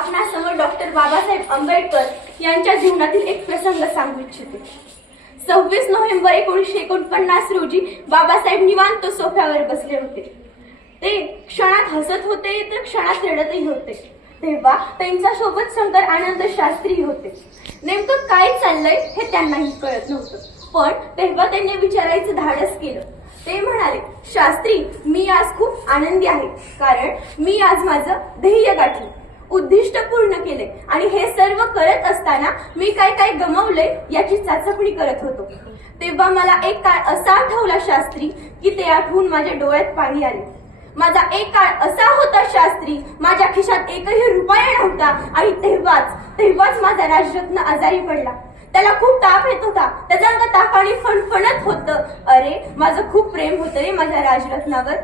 आपणासमोर doctor Babasaheb Ambedkar यांच्या जीवनातील एक प्रसंग सांगू इच्छिते। 26 नोव्हेंबर 1949 रोजी बाबासाहेब निवांत सोफ्यावर बसले होते। ते क्षणात हसत होते तर क्षणात रडतही होते। तेव्हा त्यांच्या सोबत शंकर आनंद शास्त्री होते। नेमकं काय चाललंय हे त्यांनाही कळत नव्हतं, पण तेव्हा त्यांनी विचारायचं धाडस केलं। ते म्हणाले, शास्त्री, मी आज खूप आनंदी आहे, कारण मी आज माझं ध्येय गाठले, उद्दिष्ट पूर्ण केले आणि हे सर्व करत असताना मी काय काय गमावले याची चाचपणी करत होतो। तेव्हा मला एक काळ असा आठवला शास्त्री की ते आठवून माझ्या डोळ्यात पाणी आले। माझा एक काळ असा होता शास्त्री, माझ्या खिशात एकही रुपया नव्हता आणि तेव्हाच माझा राजरत्न आजारी पडला। त्याला खूप ताप येत होता, त्याचा अंग तापाने फणफणत होतं। अरे, माझं खूप प्रेम होतं रे माझ्या राजरत्नावर,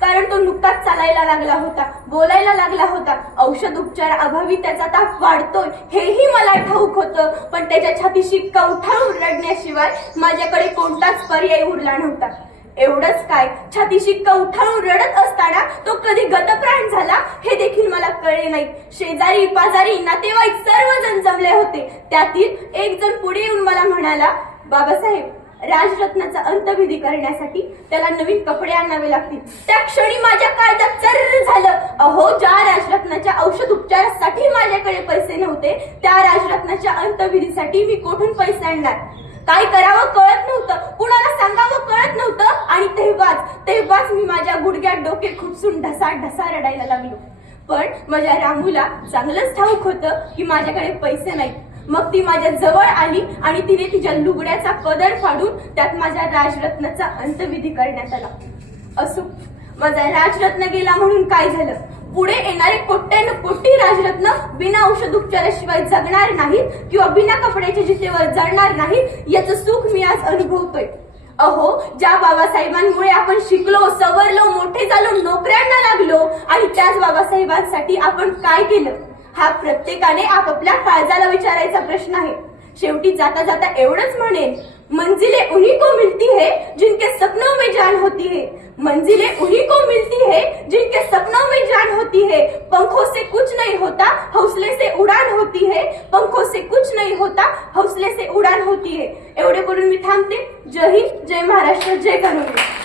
कारण तो नुकताच चालायला लागला होता, बोलायला लागला होता। औषध उपचार अभावी त्याचा ताप वाढतोय हेही मला ठाऊक होतं, पण त्याच्या छातीशी कवठाळून रडण्याशिवाय माझ्याकडे कोणताच पर्याय उरला नव्हता। एवढंच काय, छातीशी कवठाळून रडत असताना तो कधी गतप्राण झाला हे देखील मला कळले नाही। शेजारी पाजारी नातेवाईक सर्वजण जमले होते। त्यातील एक जण पुढे येऊन मला म्हणाला, बाबासाहेब, राजरत्नाचा अंत्यविधी करण्यासाठी त्याला नवीन कपडे आणावे लागतील। त्या क्षणी माझ्या काळजात चर्र झालं। अहो, ज्या राजरत्नाच्या औषध उपचारासाठी माझ्याकडे पैसे नव्हते, त्या राजरत्नाच्या अंत्यविधीसाठी मी कुठून पैसे आणणार? काय करावं कळत नव्हतं, कुणाला सांगावं कळत नव्हतं आणि तेव्हाच मी माझ्या गुडघ्यात डोके खुपसून ढसा रडायला लागलो। पण माझ्या रामूला चांगलंच ठाऊक होतं की माझ्याकडे पैसे नाहीत। मग ती माझ्या जवळ आली आणि तिने तिच्या लुगड्याचा पदर फाडून त्यात माझ्या राजरत्नाचा अंत्यविधी करण्यात आला। असो, माझा राजरत्न गेला म्हणून काय झालं? पुढे येणारे कोटी राजरत्न बिना औषध उपचाराशिवाय जगणार नाहीत किंवा बिना कपड्याच्या जितेवर जळणार नाहीत याचं सुख मी आज अनुभवतोय। अहो, ज्या बाबासाहेबांमुळे आपण शिकलो, सवरलो, मोठे झालो, नोकऱ्यांना लागलो आणि त्याच बाबासाहेबांसाठी आपण काय केलं, हा प्रत्येकाने आपापल्या काळजाला विचारायचा प्रश्न आहे। शेवटी जाता जाता एवढंच म्हणेन, मंजिलें उन्हीं को मिलती है जिनके सपनों में जान होती है। मंजिलें उन्हीं को मिलती है जिनके सपनों में जान होती है। पंखों से कुछ नहीं होता, हौसले से उड़ान होती है। पंखों से कुछ नहीं होता, हौसले से उड़ान होती है। एवढे बोलून मी थांबते। जय हिंद, जय महाराष्ट्र, जय कर्मवीर।